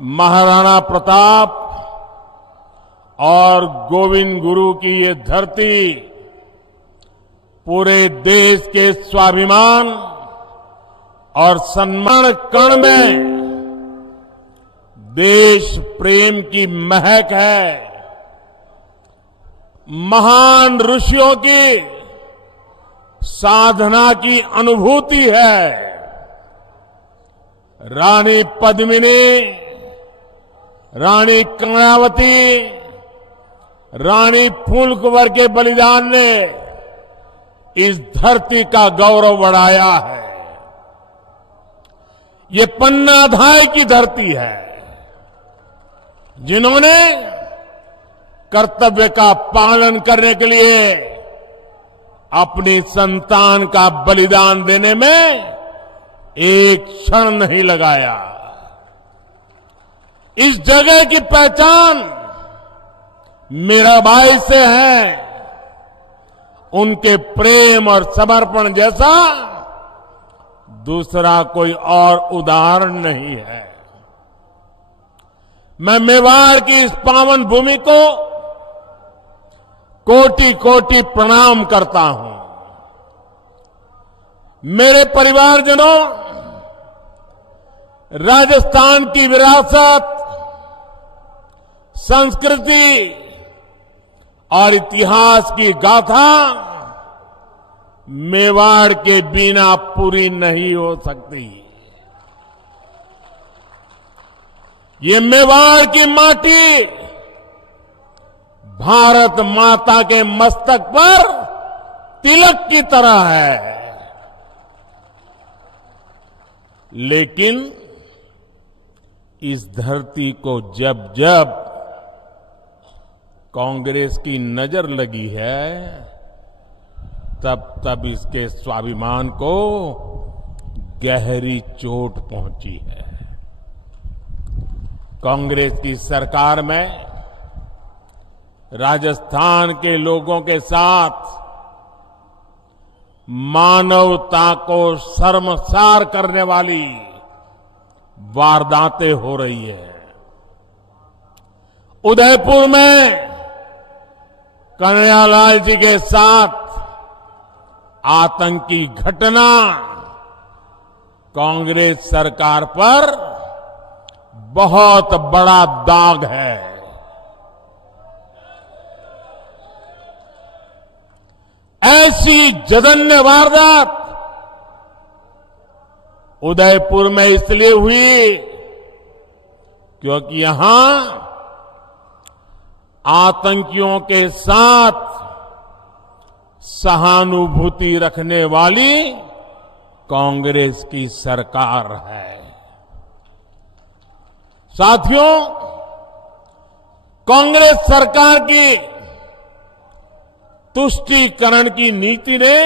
महाराणा प्रताप और गोविंद गुरु की ये धरती पूरे देश के स्वाभिमान और सम्मान कण में देश प्रेम की महक है। महान ऋषियों की साधना की अनुभूति है। रानी पद्मिनी, रानी कर्णावती, रानी फूलकुंवर के बलिदान ने इस धरती का गौरव बढ़ाया है। ये पन्नाधाय की धरती है, जिन्होंने कर्तव्य का पालन करने के लिए अपनी संतान का बलिदान देने में एक क्षण नहीं लगाया। इस जगह की पहचान मीराबाई से है। उनके प्रेम और समर्पण जैसा दूसरा कोई और उदाहरण नहीं है। मैं मेवाड़ की इस पावन भूमि को कोटि कोटि प्रणाम करता हूं। मेरे परिवारजनों, राजस्थान की विरासत, संस्कृति और इतिहास की गाथा मेवाड़ के बिना पूरी नहीं हो सकती। ये मेवाड़ की माटी भारत माता के मस्तक पर तिलक की तरह है। लेकिन इस धरती को जब जब कांग्रेस की नजर लगी है, तब तब इसके स्वाभिमान को गहरी चोट पहुंची है। कांग्रेस की सरकार में राजस्थान के लोगों के साथ मानवता को शर्मसार करने वाली वारदातें हो रही है। उदयपुर में कन्हैयालाल जी के साथ आतंकी घटना कांग्रेस सरकार पर बहुत बड़ा दाग है। ऐसी जघन्य वारदात उदयपुर में इसलिए हुई क्योंकि यहां आतंकियों के साथ सहानुभूति रखने वाली कांग्रेस की सरकार है। साथियों, कांग्रेस सरकार की तुष्टीकरण की नीति ने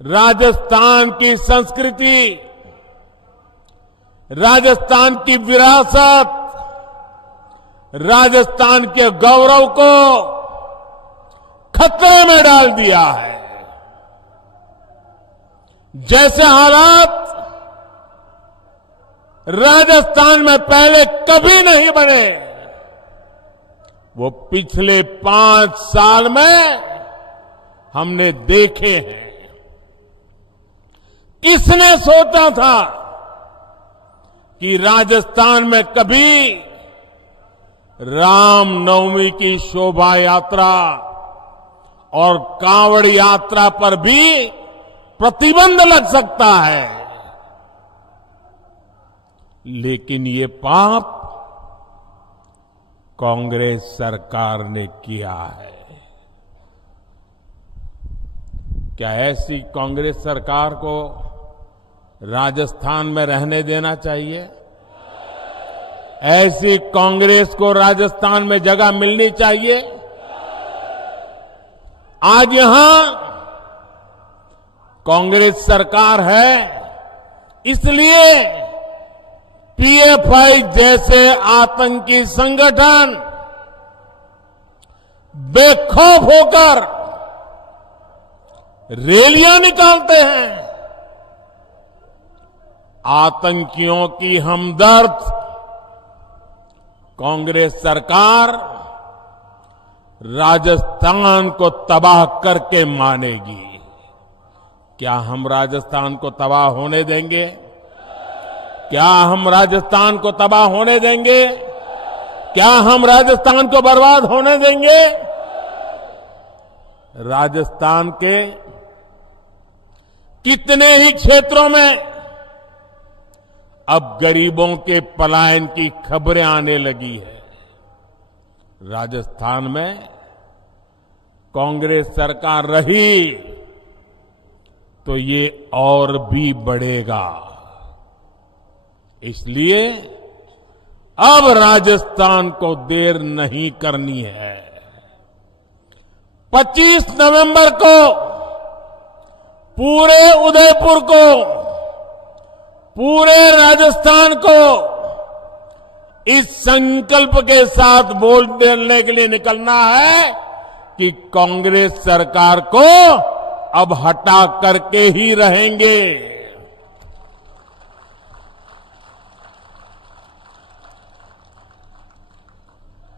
राजस्थान की संस्कृति, राजस्थान की विरासत, राजस्थान के गौरव को खतरे में डाल दिया है। जैसे हालात राजस्थान में पहले कभी नहीं बने, वो पिछले 5 साल में हमने देखे हैं। किसने सोचा था कि राजस्थान में कभी रामनवमी की शोभा यात्रा और कांवड़ यात्रा पर भी प्रतिबंध लग सकता है। लेकिन ये पाप कांग्रेस सरकार ने किया है। क्या ऐसी कांग्रेस सरकार को राजस्थान में रहने देना चाहिए? ऐसी कांग्रेस को राजस्थान में जगह मिलनी चाहिए? आज यहां कांग्रेस सरकार है, इसलिए पीएफआई जैसे आतंकी संगठन बेखौफ होकर रैलियां निकालते हैं। आतंकियों की हमदर्द कांग्रेस सरकार राजस्थान को तबाह करके मानेगी। क्या हम राजस्थान को तबाह होने देंगे? क्या हम राजस्थान को तबाह होने देंगे? क्या हम राजस्थान को बर्बाद होने देंगे? राजस्थान के कितने ही क्षेत्रों में अब गरीबों के पलायन की खबरें आने लगी है। राजस्थान में कांग्रेस सरकार रही तो ये और भी बढ़ेगा। इसलिए अब राजस्थान को देर नहीं करनी है। 25 नवंबर को पूरे उदयपुर को, पूरे राजस्थान को इस संकल्प के साथ वोट देने के लिए निकलना है कि कांग्रेस सरकार को अब हटा करके ही रहेंगे।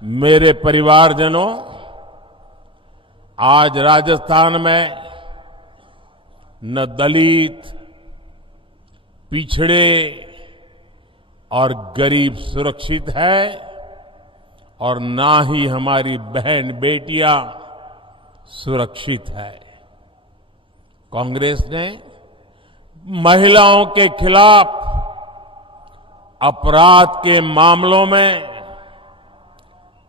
मेरे परिवारजनों, आज राजस्थान में न दलित, पिछड़े और गरीब सुरक्षित है और ना ही हमारी बहन बेटियां सुरक्षित है। कांग्रेस ने महिलाओं के खिलाफ अपराध के मामलों में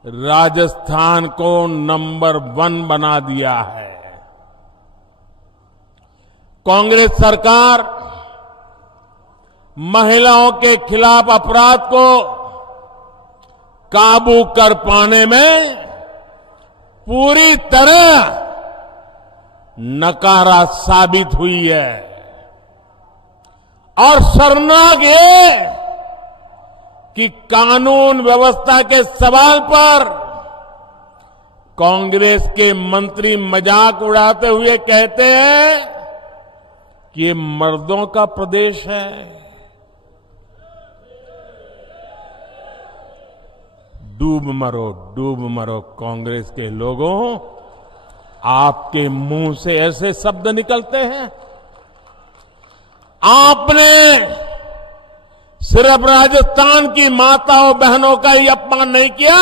राजस्थान को नंबर 1 बना दिया है। कांग्रेस सरकार महिलाओं के खिलाफ अपराध को काबू कर पाने में पूरी तरह नकारा साबित हुई है। और शर्मनाक ये कि कानून व्यवस्था के सवाल पर कांग्रेस के मंत्री मजाक उड़ाते हुए कहते हैं कि ये मर्दों का प्रदेश है। डूब मरो कांग्रेस के लोगों, आपके मुंह से ऐसे शब्द निकलते हैं। आपने सिर्फ राजस्थान की माताओं बहनों का ही अपमान नहीं किया,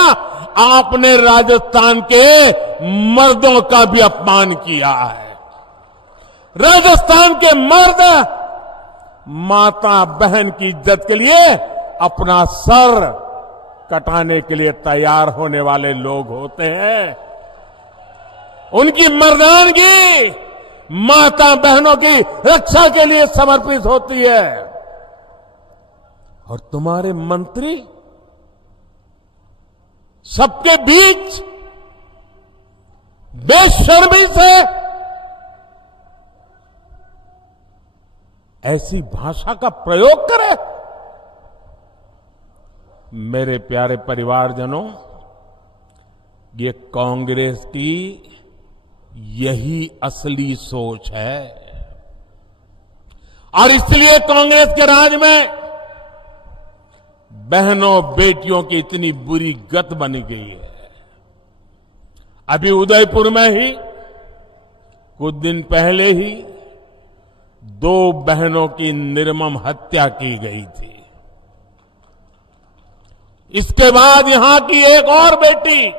आपने राजस्थान के मर्दों का भी अपमान किया है। राजस्थान के मर्द माता बहन की इज्जत के लिए अपना सर कटाने के लिए तैयार होने वाले लोग होते हैं। उनकी मर्दानगी माता बहनों की रक्षा के लिए समर्पित होती है। और तुम्हारे मंत्री सबके बीच बेशर्मी से ऐसी भाषा का प्रयोग करे। मेरे प्यारे परिवारजनों, ये कांग्रेस की यही असली सोच है और इसलिए कांग्रेस के राज में बहनों बेटियों की इतनी बुरी गत बनी गई है। अभी उदयपुर में ही कुछ दिन पहले ही 2 बहनों की निर्मम हत्या की गई थी। इसके बाद यहां की एक और बेटी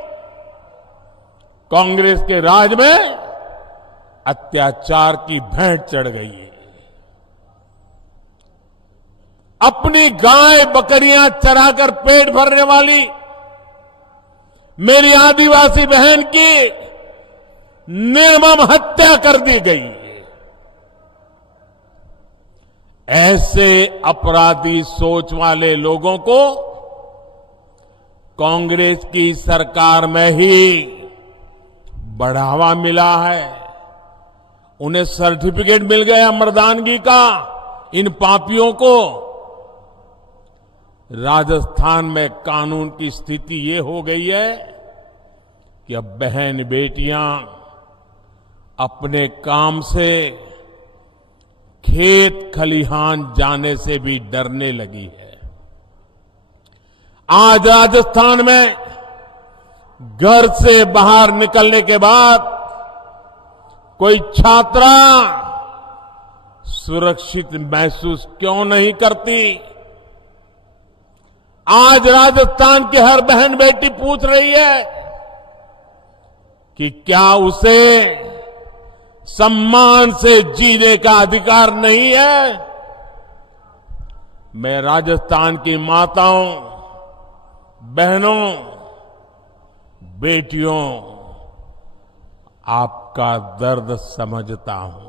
कांग्रेस के राज में अत्याचार की भेंट चढ़ गई है। अपनी गाय बकरियां चराकर पेट भरने वाली मेरी आदिवासी बहन की निर्मम हत्या कर दी गई। ऐसे अपराधी सोच वाले लोगों को कांग्रेस की सरकार में ही बढ़ावा मिला है। उन्हें सर्टिफिकेट मिल गया मर्दानगी का। इन पापियों को राजस्थान में कानून की स्थिति ये हो गई है कि अब बहन बेटियां अपने काम से खेत खलिहान जाने से भी डरने लगी है। आज राजस्थान में घर से बाहर निकलने के बाद कोई छात्रा सुरक्षित महसूस क्यों नहीं करती? आज राजस्थान की हर बहन बेटी पूछ रही है कि क्या उसे सम्मान से जीने का अधिकार नहीं है? मैं राजस्थान की माताओं, बहनों, बेटियों, आपका दर्द समझता हूं।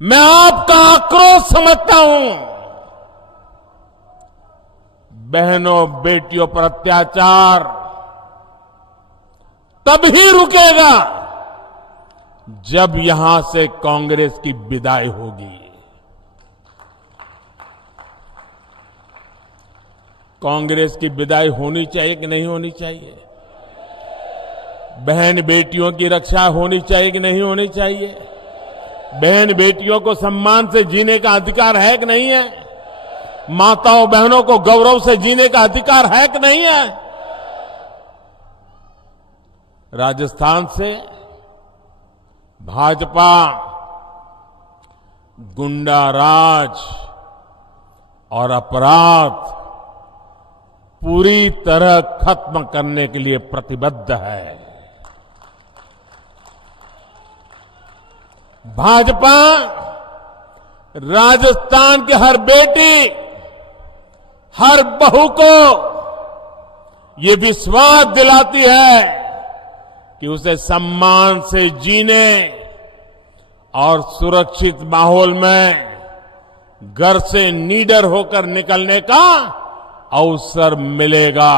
मैं आपका आक्रोश समझता हूं। बहनों बेटियों पर अत्याचार तभी रुकेगा जब यहां से कांग्रेस की विदाई होगी। कांग्रेस की विदाई होनी चाहिए कि नहीं होनी चाहिए? बहन बेटियों की रक्षा होनी चाहिए कि नहीं होनी चाहिए? बहन बेटियों को सम्मान से जीने का अधिकार है कि नहीं है? माताओं बहनों को गौरव से जीने का अधिकार है कि नहीं है? राजस्थान से भाजपा गुंडा राज और अपराध पूरी तरह खत्म करने के लिए प्रतिबद्ध है। भाजपा राजस्थान की हर बेटी, हर बहू को ये विश्वास दिलाती है कि उसे सम्मान से जीने और सुरक्षित माहौल में घर से निडर होकर निकलने का अवसर मिलेगा।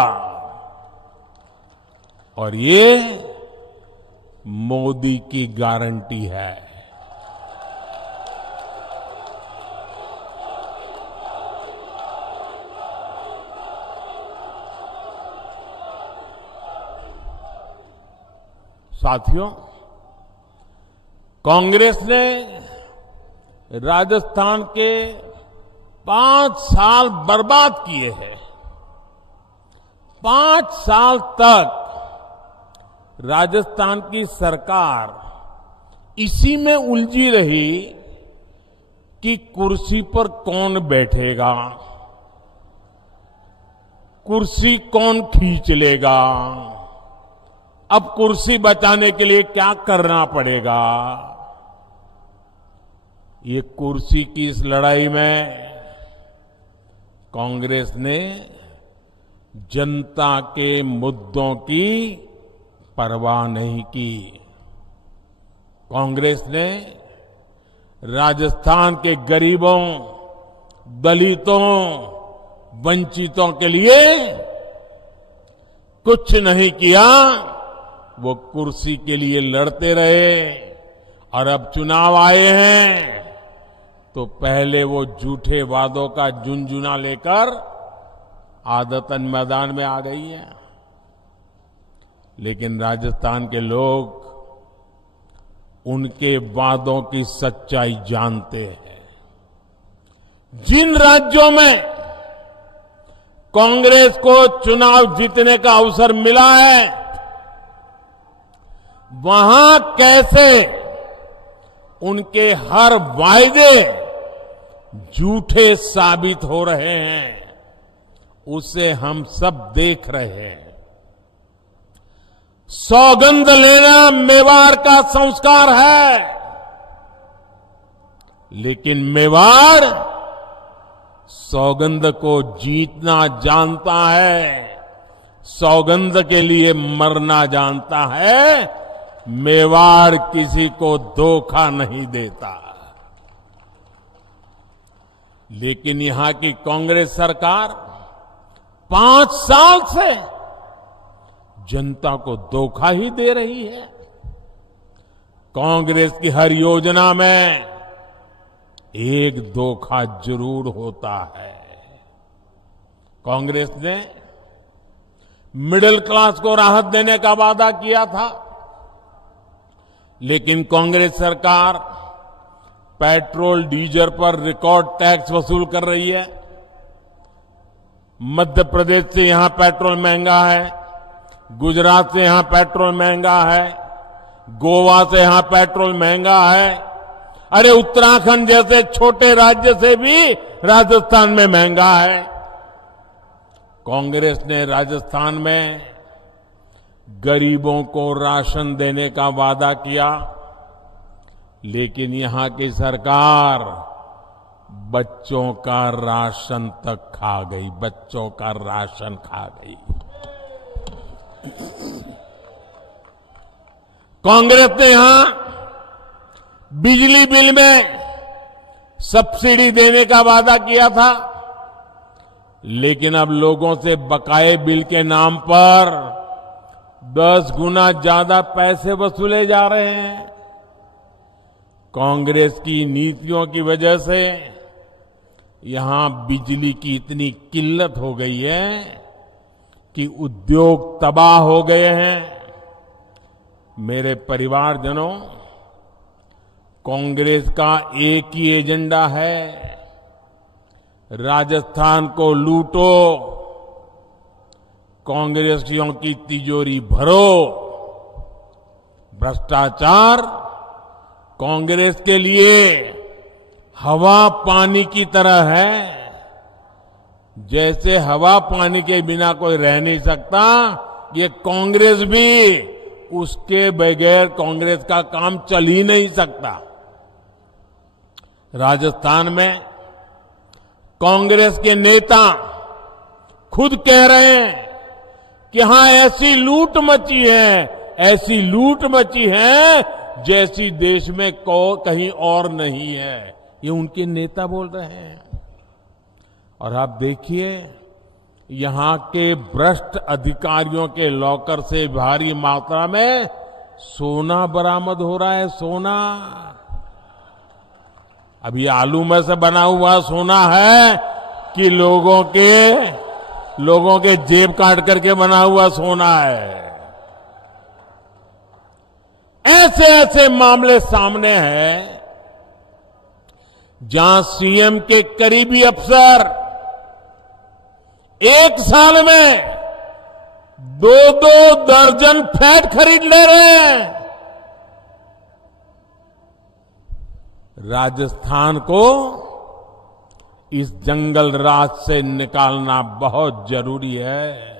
और ये मोदी की गारंटी है। साथियों, कांग्रेस ने राजस्थान के 5 साल बर्बाद किए हैं। 5 साल तक राजस्थान की सरकार इसी में उलझी रही कि कुर्सी पर कौन बैठेगा, कुर्सी कौन खींच लेगा, अब कुर्सी बचाने के लिए क्या करना पड़ेगा। ये कुर्सी की इस लड़ाई में कांग्रेस ने जनता के मुद्दों की परवाह नहीं की। कांग्रेस ने राजस्थान के गरीबों, दलितों, वंचितों के लिए कुछ नहीं किया। वो कुर्सी के लिए लड़ते रहे और अब चुनाव आए हैं तो पहले वो झूठे वादों का झुनझुना लेकर आदतन मैदान में आ गई है। लेकिन राजस्थान के लोग उनके वादों की सच्चाई जानते हैं। जिन राज्यों में कांग्रेस को चुनाव जीतने का अवसर मिला है, वहां कैसे उनके हर वायदे झूठे साबित हो रहे हैं, उसे हम सब देख रहे हैं। सौगंध लेना मेवाड़ का संस्कार है, लेकिन मेवाड़ सौगंध को जीतना जानता है, सौगंध के लिए मरना जानता है। मेवाड़ किसी को धोखा नहीं देता। लेकिन यहां की कांग्रेस सरकार 5 साल से जनता को धोखा ही दे रही है। कांग्रेस की हर योजना में एक धोखा जरूर होता है। कांग्रेस ने मिडिल क्लास को राहत देने का वादा किया था, लेकिन कांग्रेस सरकार पेट्रोल डीजल पर रिकॉर्ड टैक्स वसूल कर रही है। मध्य प्रदेश से यहां पेट्रोल महंगा है, गुजरात से यहां पेट्रोल महंगा है, गोवा से यहां पेट्रोल महंगा है। अरे उत्तराखंड जैसे छोटे राज्य से भी राजस्थान में महंगा है। कांग्रेस ने राजस्थान में गरीबों को राशन देने का वादा किया, लेकिन यहां की सरकार बच्चों का राशन तक खा गई, बच्चों का राशन खा गई। कांग्रेस ने यहां बिजली बिल में सब्सिडी देने का वादा किया था, लेकिन अब लोगों से बकाये बिल के नाम पर 10 गुना ज्यादा पैसे वसूले जा रहे हैं। कांग्रेस की नीतियों की वजह से यहां बिजली की इतनी किल्लत हो गई है कि उद्योग तबाह हो गए हैं। मेरे परिवारजनों, कांग्रेस का एक ही एजेंडा है, राजस्थान को लूटो, कांग्रेसियों की तिजोरी भरो। भ्रष्टाचार कांग्रेस के लिए हवा पानी की तरह है। जैसे हवा पानी के बिना कोई रह नहीं सकता, ये कांग्रेस भी उसके बगैर कांग्रेस का काम चल ही नहीं सकता। राजस्थान में कांग्रेस के नेता खुद कह रहे हैं कि हां ऐसी लूट मची है, ऐसी लूट मची है जैसी देश में कहीं और नहीं है। ये उनके नेता बोल रहे हैं। और आप देखिए, यहां के भ्रष्ट अधिकारियों के लॉकर से भारी मात्रा में सोना बरामद हो रहा है। सोना, अभी आलू में से बना हुआ सोना है कि लोगों के जेब काट करके बना हुआ सोना है। ऐसे ऐसे मामले सामने हैं जहां सीएम के करीबी अफसर एक साल में 2-2 दर्जन फ्लैट खरीद ले रहे हैं। राजस्थान को इस जंगल राज से निकालना बहुत जरूरी है।